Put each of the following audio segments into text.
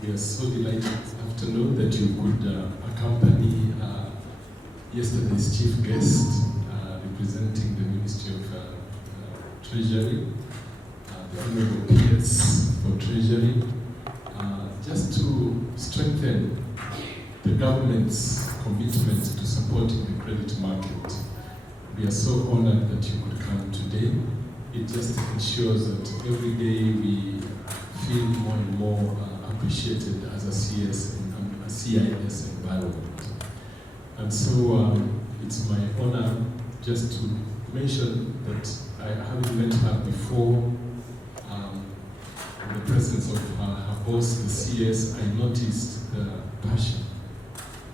We are so delighted this afternoon that you could accompany yesterday's chief guest representing the Ministry of Treasury, the Honorable PS for Treasury, just to strengthen the government's commitment to supporting the credit market. We are so honored that you could come today. It just ensures that every day we feel more and more appreciated as a CIS environment. And so it's my honor just to mention that I haven't met her before. In the presence of her boss, the CS, I noticed the passion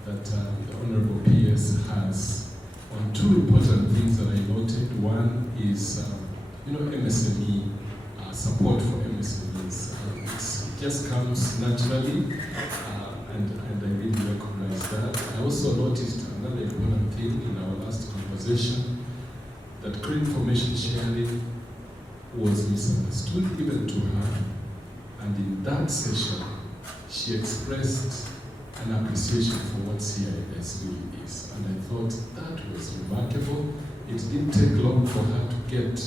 that the Honorable PS has on two important things that I noted. One is, MSME, support for MSMEs. It just comes naturally, and I really recognize that. I also noticed another important thing in our last conversation, that credit information sharing was misunderstood even to her. And in that session, she expressed an appreciation for what CIS really is. And I thought that was remarkable. It didn't take long for her to get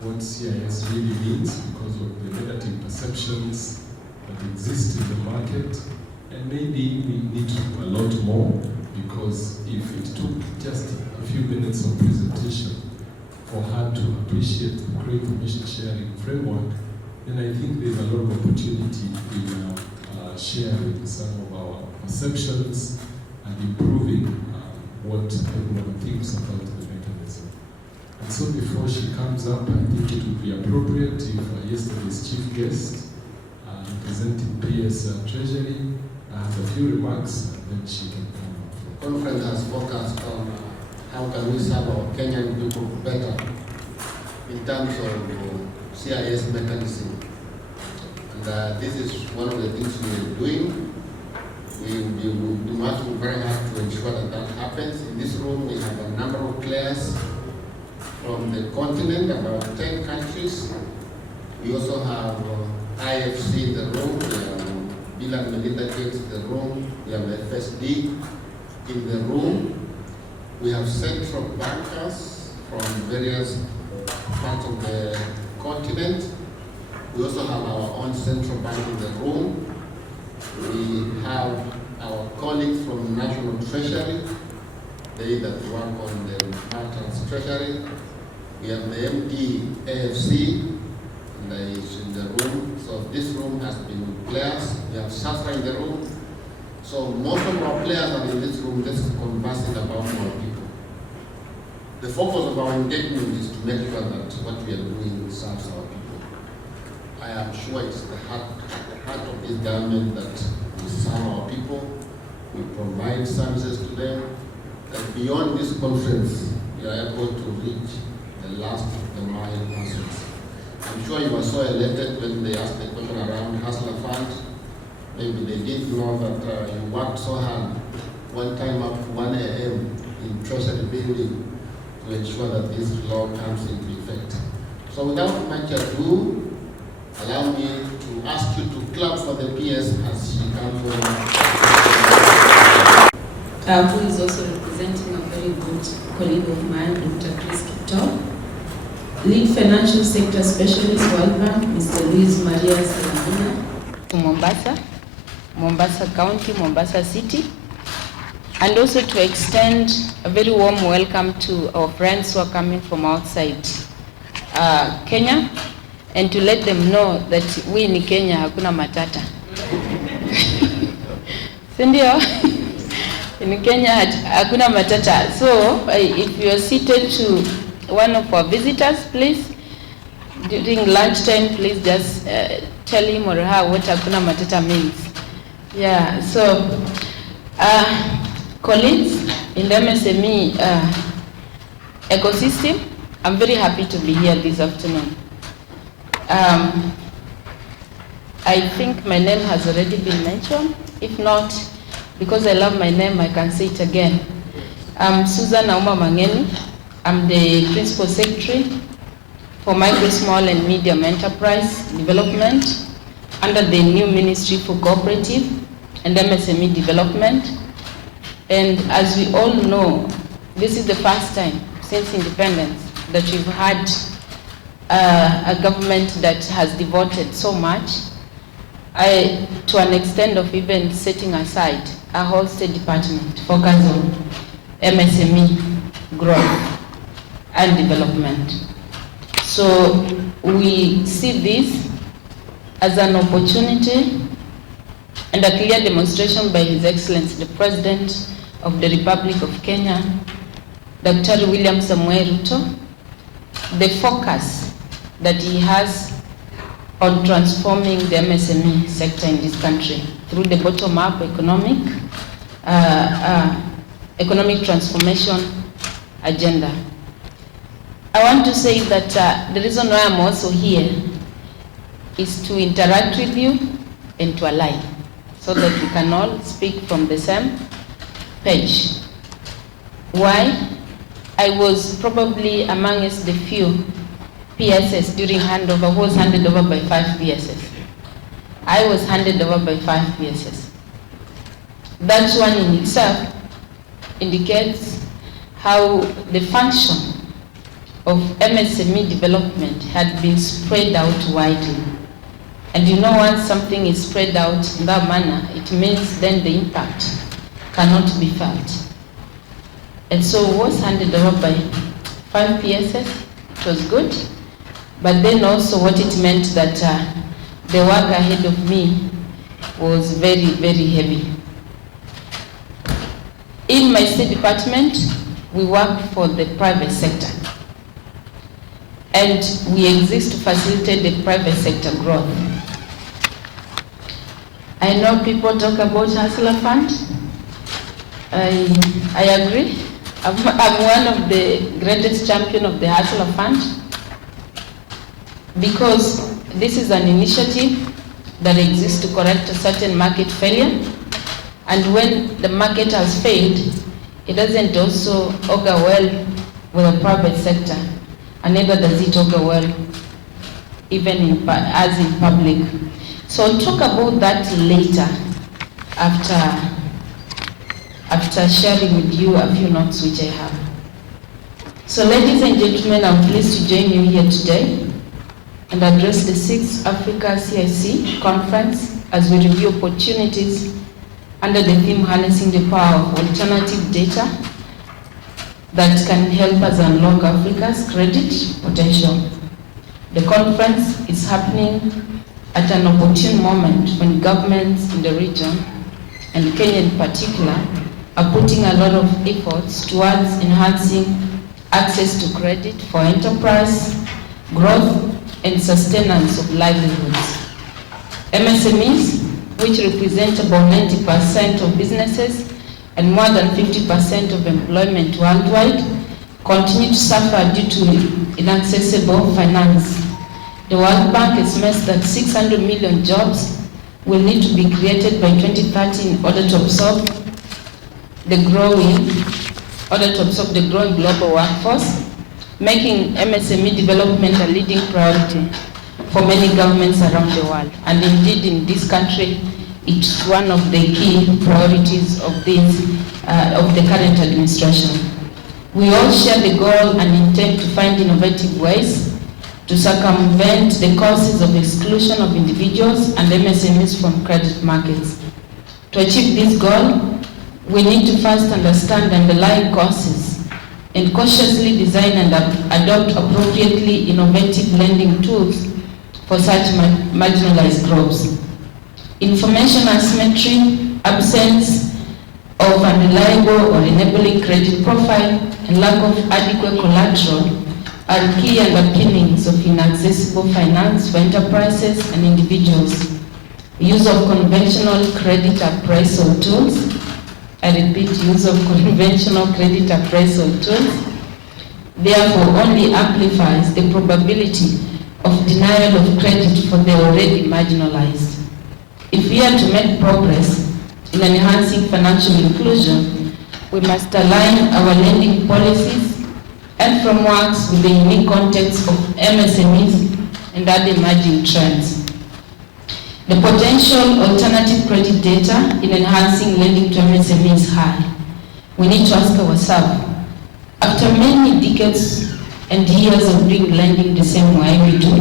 what CIS really means because of the negative perceptions that exist in the market. And maybe we need to do a lot more, because if it took just a few minutes of presentation for her to appreciate the credit information sharing framework, then I think there's a lot of opportunity in sharing some of our perceptions and improving what everyone thinks about the mechanism. And so before she comes up, I think it would be appropriate if yesterday's chief guest, representing PS Treasury, has a few remarks, and then she can come up. The conference has focused on how can we serve our Kenyan people better in terms of CIS mechanism. And this is one of the things we are doing. We will be working very hard to ensure that that happens. In this room, we have a number of players from the continent, about 10 countries. We also have IFC in the room. We have Bill and Melinda Gates in the room. We have FSD in the room. We have central bankers from various parts of the continent. We also have our own central bank in the room. We have our colleagues from National Treasury, they that work on the matters treasury. We have the MD AFC, and is in the room. So this room has been with players. We have Safra in the room. So most of our players are in this room just conversing about our people. The focus of our engagement is to make sure that what we are doing serves our people. I am sure it's the heart of this government that we serve our people, we provide services to them, that beyond this conference, we are able to reach the last of the mile persons. I'm sure you were so elated when they asked the question around Hustler Fund. Maybe they didn't know that you worked so hard one time up to 1 a.m. in Treasury building to ensure that this law comes into effect. So without much ado, allow me to ask you to clap for the PS as she comes on. Who is also representing a very good colleague of mine, Dr. Chris Kipto. Lead Financial Sector Specialist, World Bank, Mr. Luis Maria Selamina. To Mombasa County, Mombasa City. And also to extend a very warm welcome to our friends who are coming from outside Kenya. And to let them know that we in Kenya hakuna matata. Sindio? In Kenya hakuna matata. So if you are seated to one of our visitors, please, during lunchtime, please just tell him or her what hakuna matata means. Yeah, so colleagues in the MSME ecosystem, I'm very happy to be here this afternoon. I think my name has already been mentioned. If not, because I love my name, I can say it again. I'm Susan Mang'eni. I'm the Principal Secretary for Micro, Small and Medium Enterprise Development under the new Ministry for Cooperative and MSME Development. And as we all know, this is the first time since independence that we've had a government that has devoted so much, to an extent of even setting aside a whole state department focused on MSME growth and development. So we see this as an opportunity and a clear demonstration by His Excellency, the President of the Republic of Kenya, Dr. William Samoei Ruto, the focus that he has on transforming the MSME sector in this country through the bottom-up economic transformation agenda. I want to say that the reason why I'm also here is to interact with you and to align so that we can all speak from the same page. Why? I was probably amongst the few PSS during handover who was handed over by 5 PSS. I was handed over by 5 PSS. That one in itself indicates how the function of MSME development had been spread out widely. And you know, once something is spread out in that manner, it means then the impact cannot be felt. And so it was handed over by 5 PSS. It was good. But then also what it meant that the work ahead of me was very, very heavy. In my state department, we work for the private sector. And we exist to facilitate the private sector growth. I know people talk about Hustler Fund. I agree. I'm one of the greatest champion of the Hustler Fund because this is an initiative that exists to correct a certain market failure. And when the market has failed, it doesn't also augur well with the private sector, and neither does it augur well even as in public. So I'll talk about that later after sharing with you a few notes which I have. So ladies and gentlemen, I'm pleased to join you here today and address the 6th Africa CIS Conference as we review opportunities under the theme Harnessing the Power of Alternative Data that can help us unlock Africa's credit potential. The conference is happening at an opportune moment when governments in the region, and Kenya in particular, are putting a lot of efforts towards enhancing access to credit for enterprise, growth, and sustenance of livelihoods. MSMEs, which represent about 90% of businesses and more than 50% of employment worldwide, continue to suffer due to inaccessible finance. The World Bank estimates that 600 million jobs will need to be created by 2030 in order to absorb the growing global workforce, making MSME development a leading priority for many governments around the world. And indeed, in this country, it's one of the key priorities of the current administration. We all share the goal and intend to find innovative ways to circumvent the causes of exclusion of individuals and MSMEs from credit markets. To achieve this goal, we need to first understand the underlying causes and cautiously design and adopt appropriately innovative lending tools for such marginalized groups. Information asymmetry, absence of a reliable or enabling credit profile, and lack of adequate collateral are key underpinnings of inaccessible finance for enterprises and individuals. Use of conventional credit appraisal tools, I repeat, use of conventional credit appraisal tools, therefore only amplifies the probability of denial of credit for the already marginalized. If we are to make progress in enhancing financial inclusion, we must align our lending policies and frameworks with the unique context of MSMEs and other emerging trends. The potential alternative credit data in enhancing lending to MSMEs is high. We need to ask ourselves, after many decades and years of doing lending the same way we do,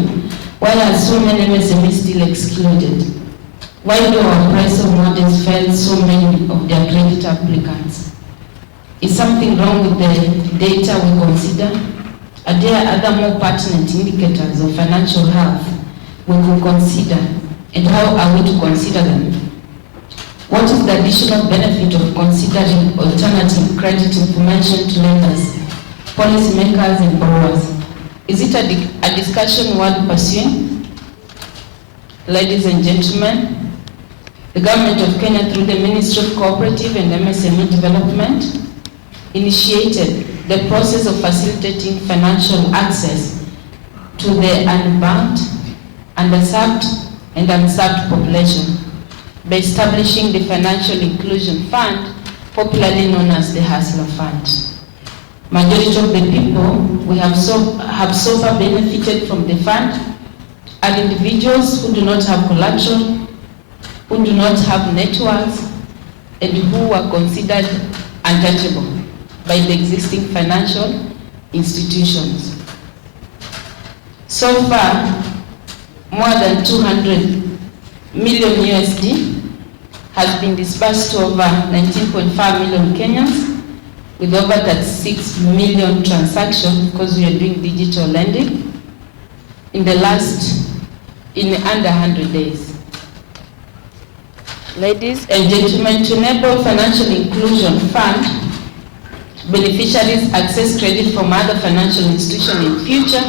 why are so many MSMEs still excluded? Why do our price of models fail so many of their credit applicants? Is something wrong with the data we consider? Are there other more pertinent indicators of financial health we could consider, and how are we to consider them? What is the additional benefit of considering alternative credit information to lenders, policymakers, and borrowers? Is it a discussion worth pursuing? Ladies and gentlemen, the Government of Kenya, through the Ministry of Cooperative and MSME Development, initiated the process of facilitating financial access to the unbanked, underserved, and unserved population by establishing the Financial Inclusion Fund, popularly known as the Hustler Fund. Majority of the people we have so far benefited from the fund are individuals who do not have collateral, who do not have networks, and who are considered untouchable by the existing financial institutions. So far, more than 200 million USD has been disbursed to over 19.5 million Kenyans, with over 36 million transactions, because we are doing digital lending, in under 100 days. Ladies and gentlemen, to enable financial inclusion fund beneficiaries access credit from other financial institutions in future,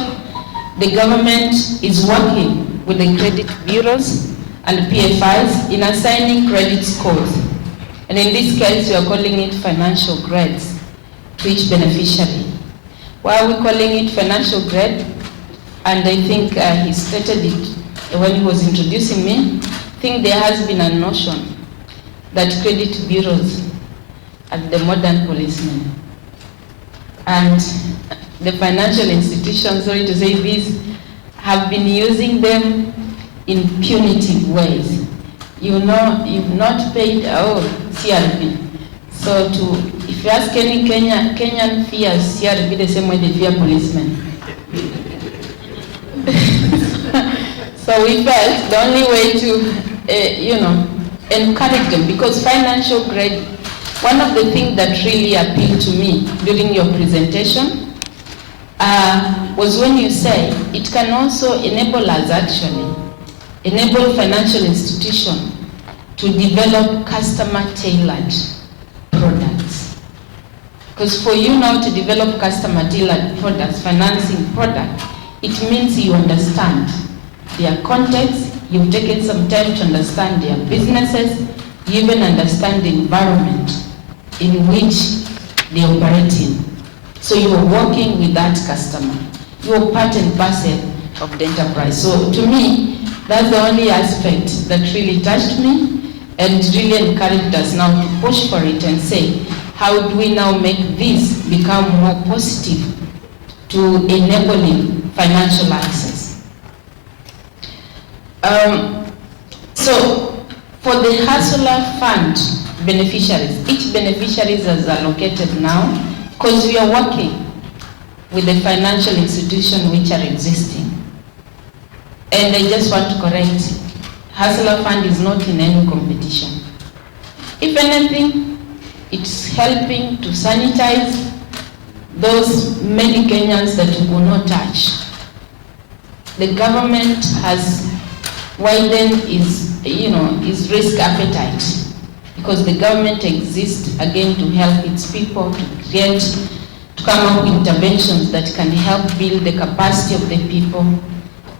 the government is working with the credit bureaus and PFIs in assigning credit scores. And in this case, we are calling it financial grades to each beneficiary. Why are we calling it financial grade? And I think he stated it when he was introducing me. I think there has been a notion that credit bureaus are the modern policemen. And the financial institutions, sorry to say this, have been using them in punitive ways. You know, you've not paid, CRB. So if you ask any Kenyan fears CRB the same way they fear policemen. So we felt the only way to, encourage them, because financial grade, one of the things that really appealed to me during your presentation was when you say it can also enable financial institutions to develop customer-tailored products. Because for you now to develop customer-tailored products, financing product, it means you understand their context, you've taken some time to understand their businesses, you even understand the environment in which they operate in. So you are working with that customer. You are part and parcel of the enterprise. So to me, that's the only aspect that really touched me and really encouraged us now to push for it and say, how do we now make this become more positive to enabling financial access? So for the Hustler Fund beneficiaries, each beneficiary is allocated now, because we are working with the financial institutions which are existing. And I just want to correct, Hustler Fund is not in any competition. If anything, it's helping to sanitize those many Kenyans that we will not touch. The government has widened its risk appetite, because the government exists again to help its people to come up with interventions that can help build the capacity of the people.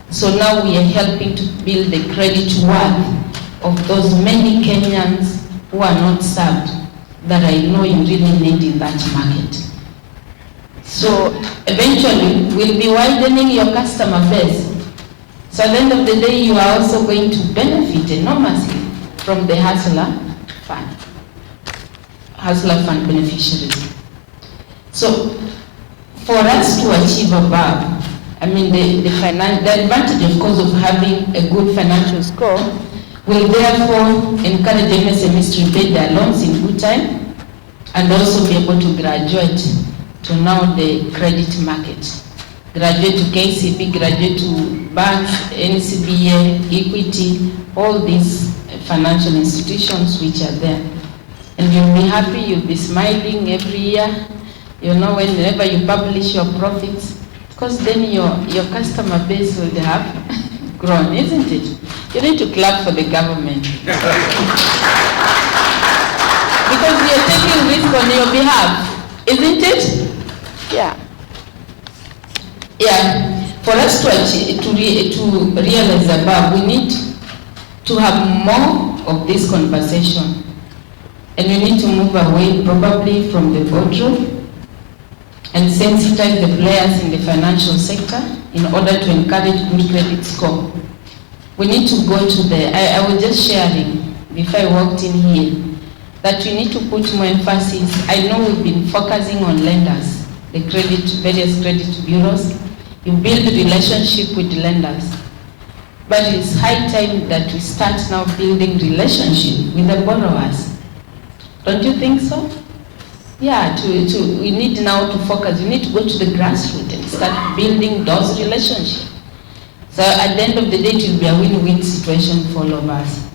So now we are helping to build the credit worth of those many Kenyans who are not served, that I know you really need in that market. So eventually we'll be widening your customer base. So at the end of the day, you are also going to benefit enormously from the Hustler Fund beneficiaries. So for us to achieve above, I mean the advantage, of course, of having a good financial score will therefore encourage MSMEs to repay their loans in good time and also be able to graduate to now the credit market. Graduate to KCB, graduate to banks, NCBA, Equity, all these financial institutions which are there. And you'll be happy, you'll be smiling every year, you know, whenever you publish your profits, because then your customer base will have grown, isn't it? You need to clap for the government. Because we are taking risk on your behalf, isn't it? Yeah. Yeah. For us to achieve, to realize above, we need to have more of this conversation. And we need to move away probably from the boardroom and sensitize the players in the financial sector in order to encourage good credit score. We need to go to the, I was just sharing before I walked in here, that we need to put more emphasis. I know we've been focusing on lenders, the various credit bureaus. You build a relationship with lenders. But it's high time that we start now building relationship with the borrowers. Don't you think so? Yeah, we need now to focus. We need to go to the grassroots and start building those relationships. So at the end of the day, it will be a win-win situation for all of us.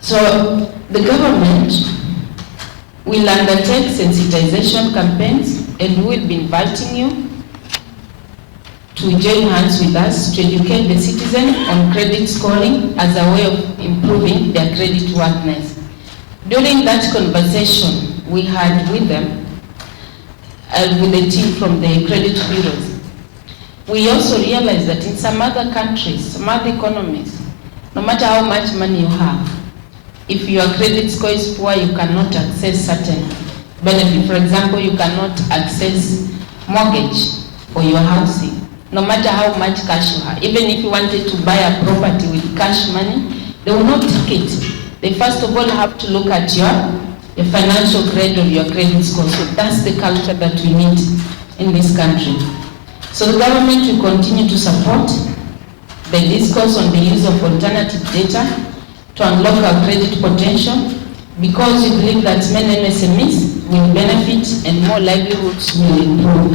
So the government will undertake sensitization campaigns, and we'll be inviting you to join hands with us to educate the citizen on credit scoring as a way of improving their credit worthiness. During that conversation we had with them, with the team from the credit bureaus, we also realized that in some other countries, some other economies, no matter how much money you have, if your credit score is poor, you cannot access certain benefits. For example, you cannot access mortgage for your housing, no matter how much cash you have. Even if you wanted to buy a property with cash money, they will not take it. They first of all have to look at your financial grade of your credit score. So that's the culture that we need in this country. So the government will continue to support the discourse on the use of alternative data to unlock our credit potential, because we believe that many MSMEs will benefit and more livelihoods will improve.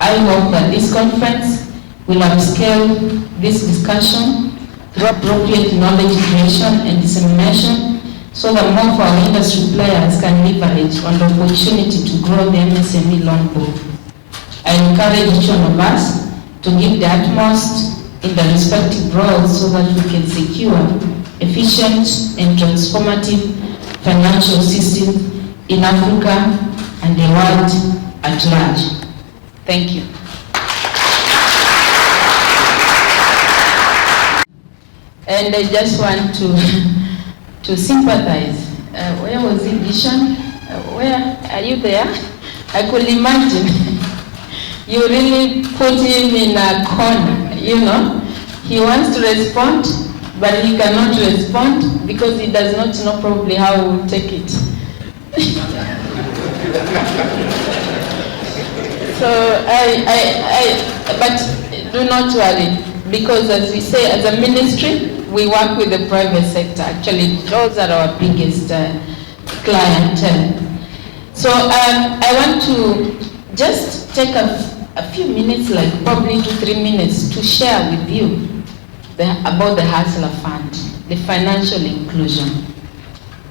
I hope that this conference will upscale this discussion through appropriate knowledge creation and dissemination, so that more of our industry players can leverage on the opportunity to grow the MSME loan book. I encourage each one of us to give the utmost in the respective roles so that we can secure efficient and transformative financial system in Africa and the world at large. Thank you. And I just want to sympathize. Where was he, Dishan? Where are you there? I could imagine. You really put him in a corner, you know. He wants to respond, but he cannot respond because he does not know probably how we will take it. So but do not worry, because as we say, as a ministry, we work with the private sector. Actually, those are our biggest clientele. So I want to just take a few minutes, like probably 2 to 3 minutes, to share with you about the Hustler Fund, the financial inclusion,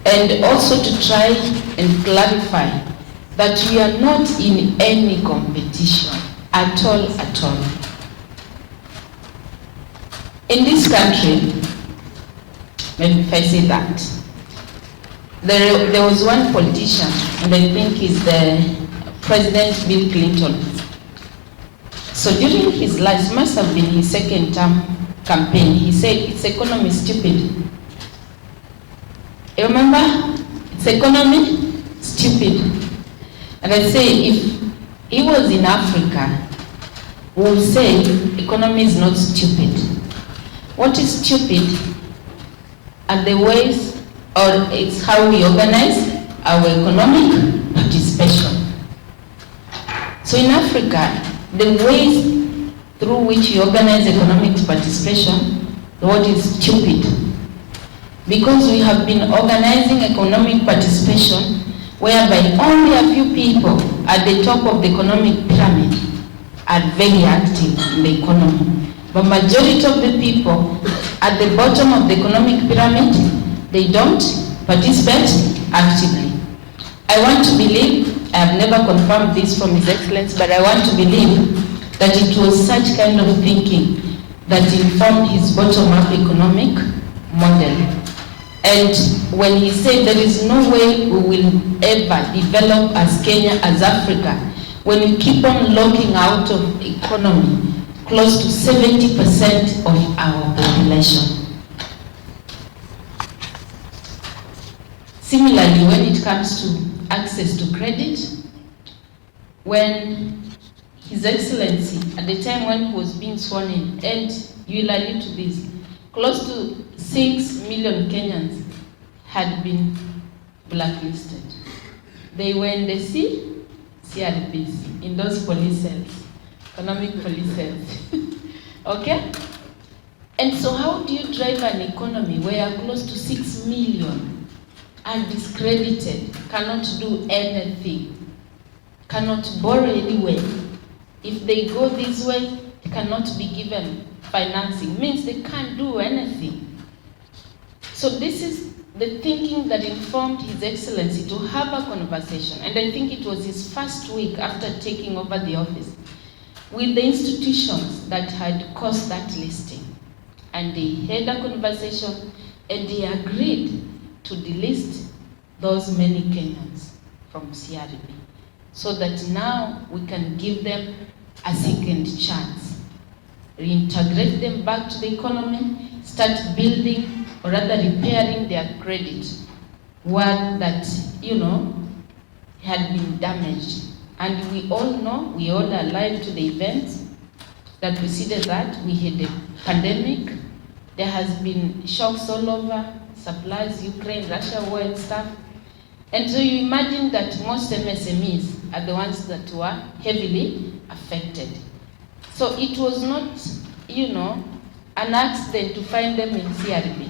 and also to try and clarify that we are not in any competition at all. In this country, maybe if I say that, there was one politician, and I think he's the President Bill Clinton. So during his life, must have been his second term campaign, he said, "It's economy stupid." You remember? It's economy stupid. And I say, if he was in Africa, we would say economy is not stupid. What is stupid are the ways, or it's how we organize our economic participation. So in Africa, the ways through which you organize economic participation, what is stupid. because we have been organizing economic participation whereby only a few people at the top of the economic pyramid are very active in the economy. But majority of the people at the bottom of the economic pyramid, they don't participate actively. I want to believe, I have never confirmed this from His Excellency, but I want to believe that it was such kind of thinking that informed his bottom-up economic model. And when he said there is no way we will ever develop as Kenya, as Africa, when we keep on locking out of economy close to 70% of our population. Similarly, when it comes to access to credit, when His Excellency, at the time when he was being sworn in, and you will allude to this, close to 6 million Kenyans had been blacklisted. They were in the CRBs, in those police cells, economic police cells. Okay? And so how do you drive an economy where close to 6 million are discredited, cannot do anything, cannot borrow anywhere? If they go this way, they cannot be given financing, means they can't do anything. So this is the thinking that informed His Excellency to have a conversation, and I think it was his first week after taking over the office, with the institutions that had caused that listing. And they had a conversation and they agreed to delist those many Kenyans from CRB, so that now we can give them a second chance, reintegrate them back to the economy, start building or rather repairing their credit, one that, had been damaged. And we all know, we all are alive to the events that preceded that. We had a pandemic, there has been shocks all over, supplies, Ukraine, Russia war and stuff. And so you imagine that most MSMEs are the ones that were heavily affected. So it was not, an accident to find them in CRB.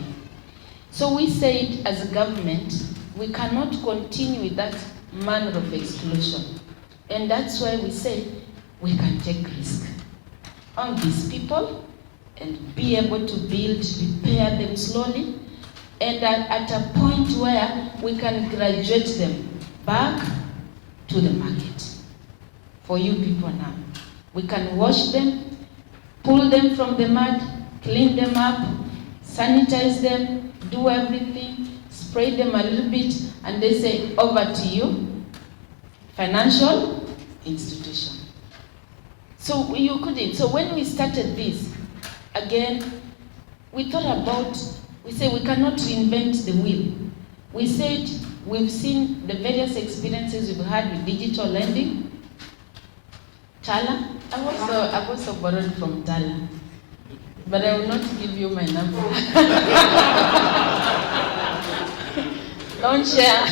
So we said as a government, we cannot continue with that manner of exclusion. And that's why we say we can take risk on these people and be able to build, repair them slowly, and at a point where we can graduate them back to the market. For you people now, we can wash them, pull them from the mud, clean them up, sanitize them, do everything, spray them a little bit, and they say, over to you, financial institution. So you couldn't. So when we started this, again, we thought about, we said we cannot reinvent the wheel. We said we've seen the various experiences we've had with digital lending. Tala, I've also borrowed from Tala, but I will not give you my number. Don't share.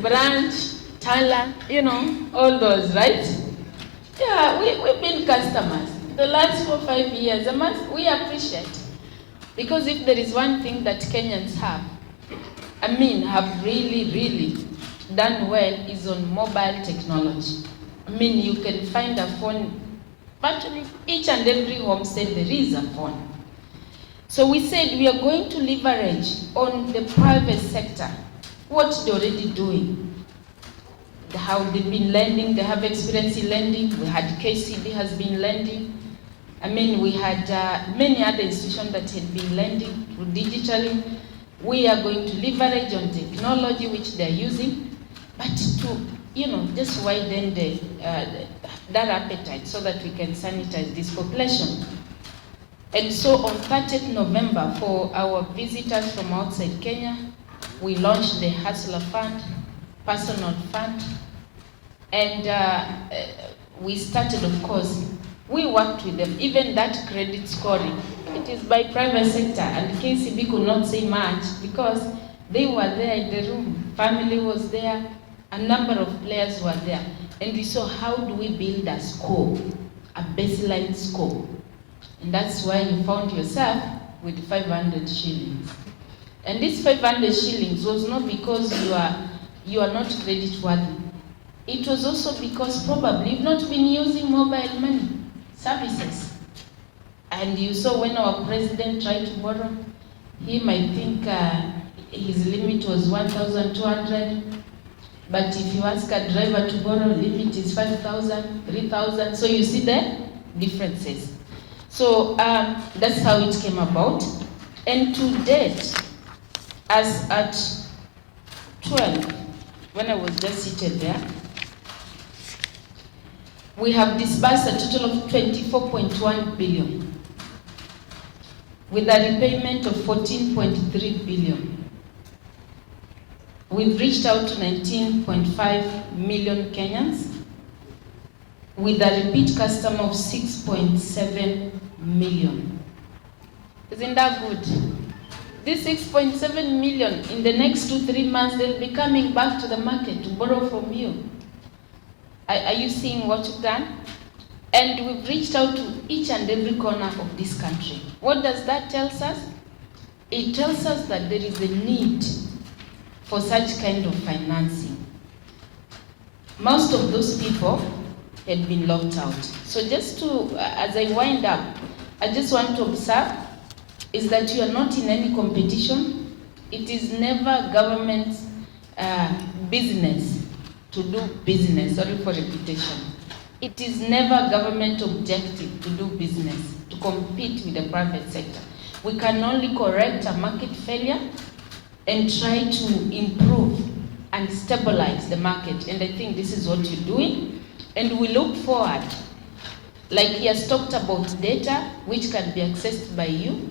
Branch, Tala, all those, right? Yeah, we've been customers. The last 4 or 5 years, we appreciate. Because if there is one thing that Kenyans have really, really done well, is on mobile technology. You can find a phone, virtually each and every homestead there is a phone. So we said we are going to leverage on the private sector, what they're already doing. How they've been lending, they have experience in lending. We had KCB has been lending. We had many other institutions that had been lending through digitally. We are going to leverage on technology which they're using, but to just widen that appetite so that we can sanitize this population. And so on 30th November, for our visitors from outside Kenya, we launched the Hustler Fund, Personal Fund, and we started, of course, we worked with them. Even that credit scoring, it is by private sector, and KCB could not say much because they were there in the room. Family was there, a number of players were there. And we saw how do we build a score, a baseline score. And that's why you found yourself with 500 shillings. And this 500 shillings was not because you are not credit worthy. It was also because probably you've not been using mobile money services. And you saw when our president tried to borrow, he might think his limit was 1,200. But if you ask a driver to borrow, limit is 5,000, 3,000. So you see the differences. So that's how it came about. And to date, as at 12, when I was just seated there, we have disbursed a total of 24.1 billion with a repayment of 14.3 billion. We've reached out to 19.5 million Kenyans with a repeat customer of 6.7 million. Isn't that good? This 6.7 million, in the next 2-3 months, they'll be coming back to the market to borrow from you. Are you seeing what you've done? And we've reached out to each and every corner of this country. What does that tell us? It tells us that there is a need for such kind of financing. Most of those people had been locked out. So just to, as I wind up, I just want to observe is that you are not in any competition. It is never government's business to do business, sorry for reputation. It is never government objective to do business, to compete with the private sector. We can only correct a market failure and try to improve and stabilize the market. And I think this is what you're doing. And we look forward, like he has talked about data, which can be accessed by you.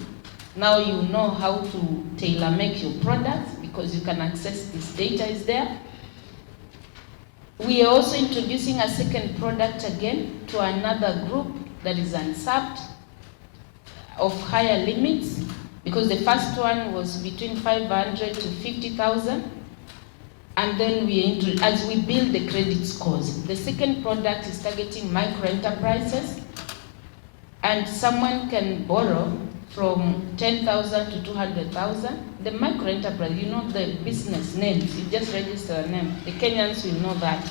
Now you know how to tailor make your products because you can access this data is there. We are also introducing a second product again to another group that is unserved of higher limits, because the first one was between 500 to 50,000. And then as we build the credit scores, the second product is targeting micro enterprises, and someone can borrow from 10,000 to 200,000. The micro enterprise, you know the business names, you just register a name. The Kenyans will know that.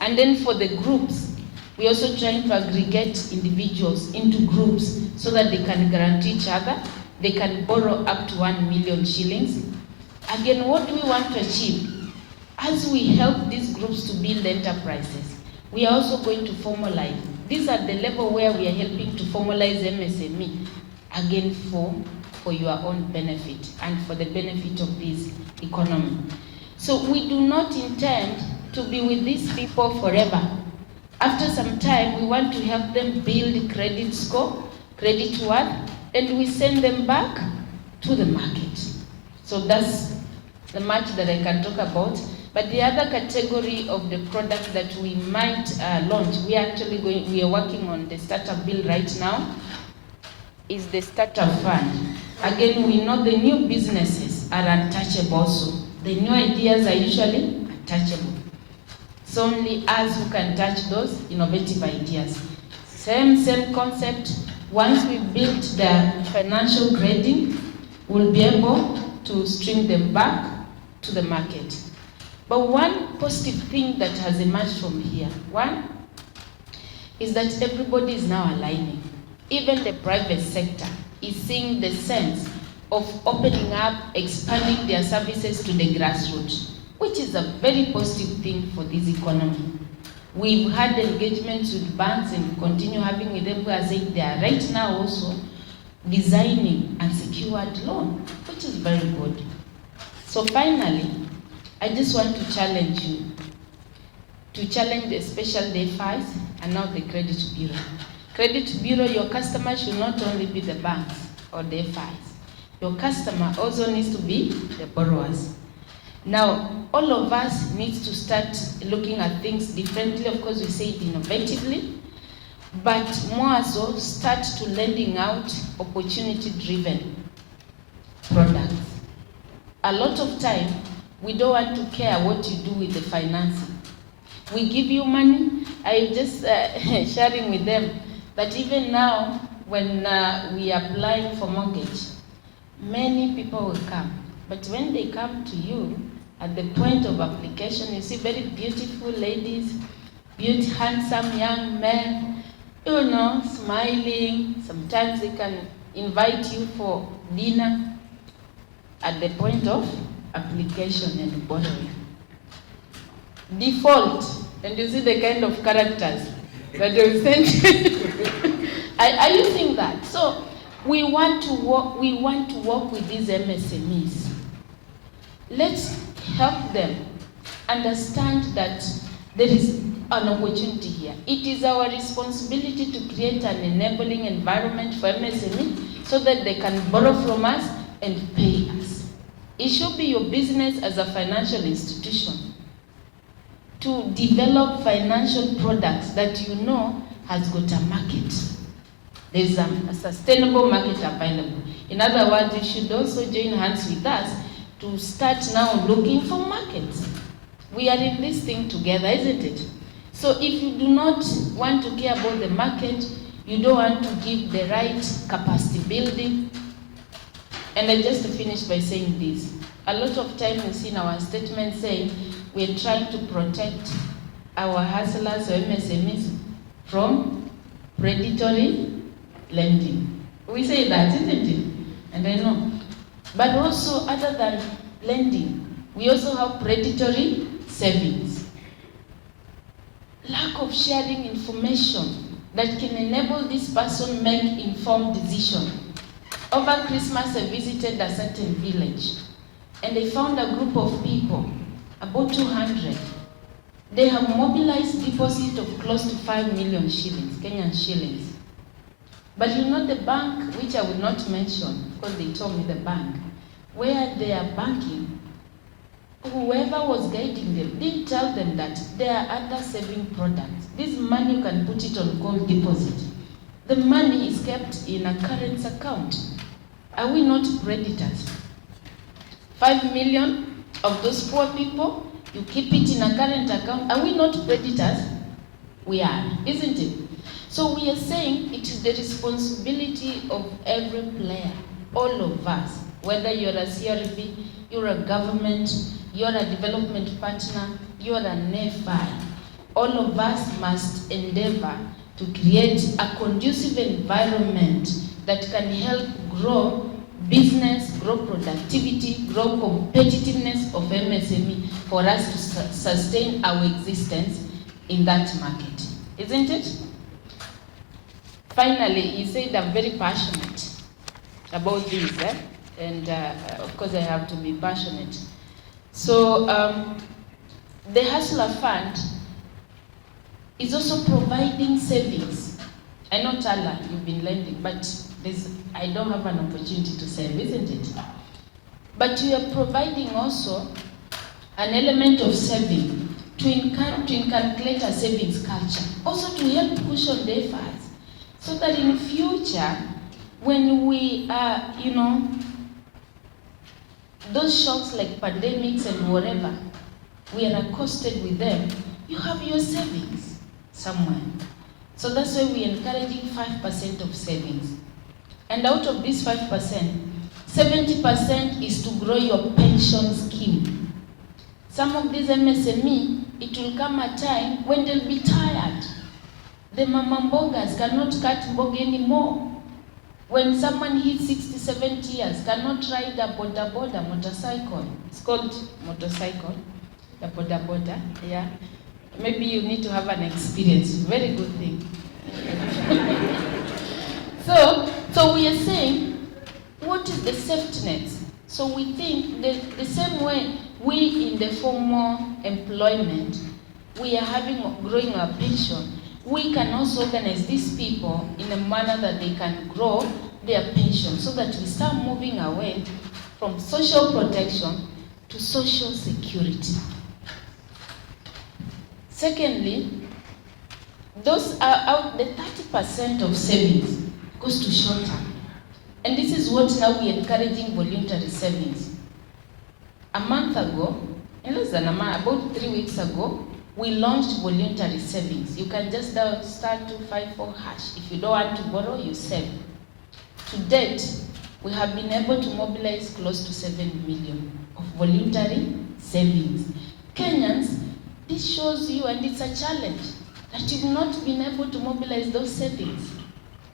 And then for the groups, we're also trying to aggregate individuals into groups so that they can guarantee each other. They can borrow up to 1 million shillings. Again, what do we want to achieve? As we help these groups to build enterprises, we are also going to formalize. These are the level where we are helping to formalize MSME, again for your own benefit and for the benefit of this economy. So we do not intend to be with these people forever. After some time, we want to help them build credit score, credit worth, and we send them back to the market. So that's the much that I can talk about. But the other category of the product that we might launch, we are working on the startup bill right now, is the startup fund. Again, we know the new businesses are untouchable also. The new ideas are usually untouchable. It's only us who can touch those innovative ideas. Same concept. Once we build the financial grading, we'll be able to stream them back to the market. But one positive thing that has emerged from here, one, is that everybody is now aligning. Even the private sector is seeing the sense of opening up, expanding their services to the grassroots, which is a very positive thing for this economy. We've had engagements with banks and continue having with them, as they are right now also designing unsecured loan, which is very good. So finally, I just want to challenge you, to challenge the special DFIs and now the credit bureau. Credit bureau, your customer should not only be the banks or the DFIs. Your customer also needs to be the borrowers. Now, all of us need to start looking at things differently. Of course, we say it innovatively, but more so start to lending out opportunity-driven products. A lot of time, we don't want to care what you do with the financing. We give you money. I'm just sharing with them that even now, when we are applying for mortgage, many people will come. But when they come to you, at the point of application, you see very beautiful ladies, handsome young men, smiling. Sometimes they can invite you for dinner at the point of application and borrowing. Default, and you see the kind of characters that they send. Are you seeing that? So we want to work with these MSMEs. Let's help them understand that there is an opportunity here. It is our responsibility to create an enabling environment for MSME so that they can borrow from us and pay us. It should be your business as a financial institution to develop financial products that you know has got a market. There is a sustainable market available. In other words, you should also join hands with us to start now looking for markets. We are in this thing together, isn't it? So if you do not want to care about the market, you don't want to give the right capacity building. And I just finish by saying this. A lot of time we see in our statement saying we're trying to protect our hustlers or MSMEs from predatory lending. We say that, isn't it? And I know. But also, other than lending, we also have predatory savings. Lack of sharing information that can enable this person make informed decision. Over Christmas, I visited a certain village, and I found a group of people, about 200. They have mobilized deposit of close to 5 million shillings, Kenyan shillings. But you know the bank, which I will not mention, because they told me the bank, where they are banking, whoever was guiding them didn't tell them that there are other saving products. This money you can put it on gold deposit. The money is kept in a current account. Are we not predators? 5 million of those poor people, you keep it in a current account. Are we not predators? We are, isn't it? So we are saying it is the responsibility of every player, all of us, whether you're a CRB, you're a government, you're a development partner, you're a NFI. All of us must endeavor to create a conducive environment that can help grow business, grow productivity, grow competitiveness of MSME for us to sustain our existence in that market. Isn't it? Finally, you said I'm very passionate about this, and of course I have to be passionate. So the Hustler Fund is also providing savings. I know Tala, you've been lending, but I don't have an opportunity to save, isn't it? But you are providing also an element of saving to inculcate a savings culture, also to help push on the efforts, so that in future, when we are, those shocks like pandemics and whatever, we are accosted with them, you have your savings somewhere. So that's why we are encouraging 5% of savings. And out of this 5%, 70% is to grow your pension scheme. Some of these MSME, it will come a time when they'll be tired. The mama mbogas cannot cut mboga anymore. When someone hits 60, 70 years, cannot ride a boda motorcycle. It's called motorcycle, the boda, yeah. Maybe you need to have an experience. Very good thing. So we are saying, what is the safety net? So we think that the same way we in the formal employment, we are growing our pension, we can also organize these people in a manner that they can grow their pension, so that we start moving away from social protection to social security. Secondly, those are out the 30% of savings goes to short term. And this is what now we are encouraging voluntary savings. A month ago, in less than a month, about 3 weeks ago, we launched voluntary savings. You can just star 254#. If you don't want to borrow, you save. To date, we have been able to mobilize close to 7 million of voluntary savings. Kenyans, this shows you, and it's a challenge, that you've not been able to mobilize those savings.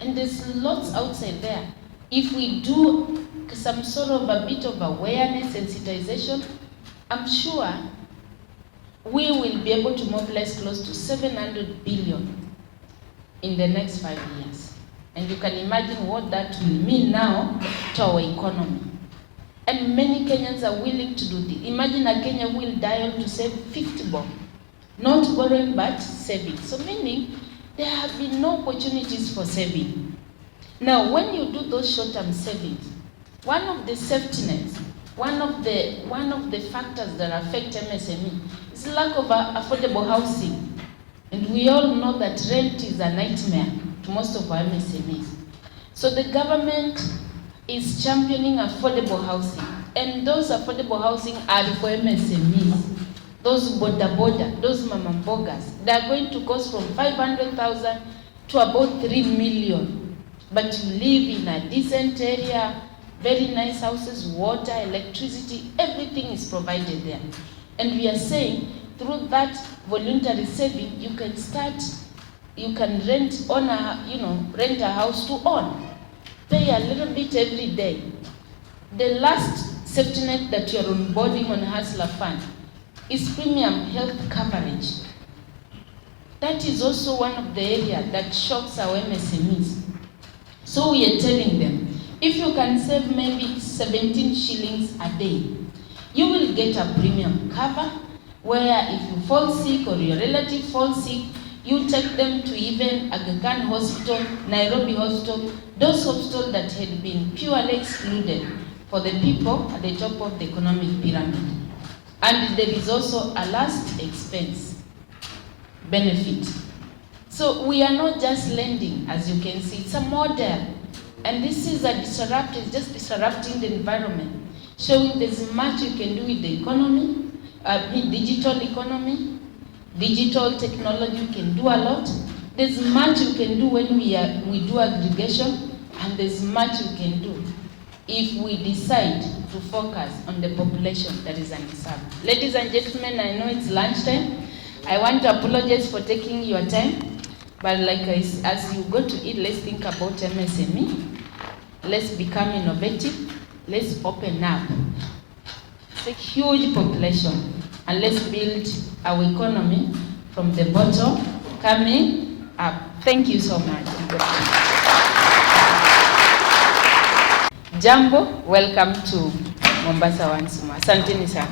And there's lots outside there. If we do some sort of a bit of awareness, sensitization, I'm sure we will be able to mobilize close to 700 billion in the next 5 years. And you can imagine what that will mean now to our economy. And many Kenyans are willing to do this. Imagine a Kenya will dial to save 50 bob. Not borrowing, but saving. So meaning, there have been no opportunities for saving. Now, when you do those short-term savings, one of the safety nets, one of the factors that affect MSME is lack of affordable housing. And we all know that rent is a nightmare to most of our MSMEs. So the government is championing affordable housing. And those affordable housing are for MSMEs. Those border, those mamambogas, they are going to cost from 500,000 to about 3 million. But you live in a decent area, very nice houses, water, electricity, everything is provided there. And we are saying, through that voluntary saving, you can rent rent a house to own. Pay a little bit every day. The last safety net that you're onboarding on Hustler Fund is premium health coverage. That is also one of the areas that shocks our MSMEs. So we are telling them, if you can save maybe 17 shillings a day, you will get a premium cover where if you fall sick or your relative falls sick, you take them to even Aga Khan Hospital, Nairobi Hospital, those hospitals that had been purely excluded for the people at the top of the economic pyramid. And there is also a last expense benefit. So we are not just lending, as you can see, it's a model. And this is it's just disrupting the environment, showing there's much you can do with the economy, digital economy, digital technology can do a lot. There's much you can do when we do aggregation, and there's much you can do if we decide to focus on the population that is unserved. Ladies and gentlemen, I know it's lunchtime. I want to apologize for taking your time, but as you go to eat, let's think about MSME. Let's become innovative. Let's open up. It's a huge population, and let's build our economy from the bottom coming up. Thank you so much. Jambo, welcome to Mombasa once more. Asanteni sana.